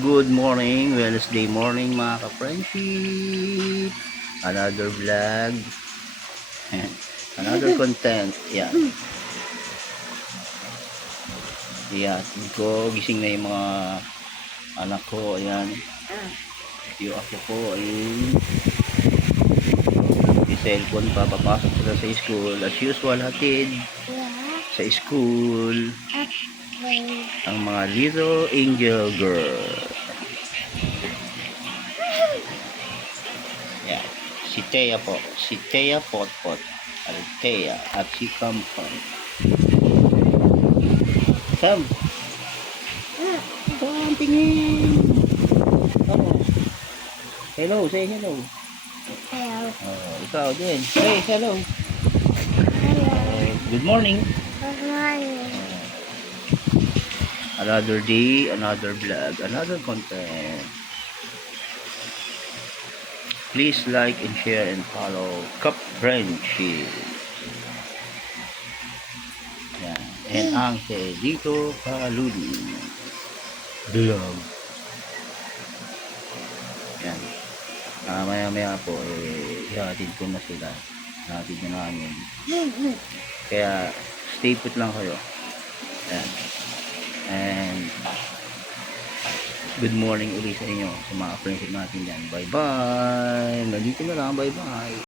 good morning, Wednesday morning mga ka-friendship. Another vlog. Another content. Yan. Yan. Ko, gising na yung mga anak ko. Ayan. Yung ako ko ay yung cellphone pa. Papasok sila sa school. As usual, hatid sa school ang mga little angel girl. Yeah. Si Thea po. Si Thea Potpot. At Thea. At si Kampon. Kam. Kam, tingin. Oh. Hello. Say hello. Hello. Oh, ikaw din. Hey, hello. Hello. Good morning. Good morning. Another day, another vlog, another content. Please like and share and follow Cup Friendship. Yan. And Angke dito Kaludi Vlog. Yan. Maya po ihatid ko na sila. Ihatid na namin. Kaya stay put lang kayo. Yan. And good morning ulit sa inyo sa mga friendship natin dyan. Bye bye. Nandito na lang. Bye bye.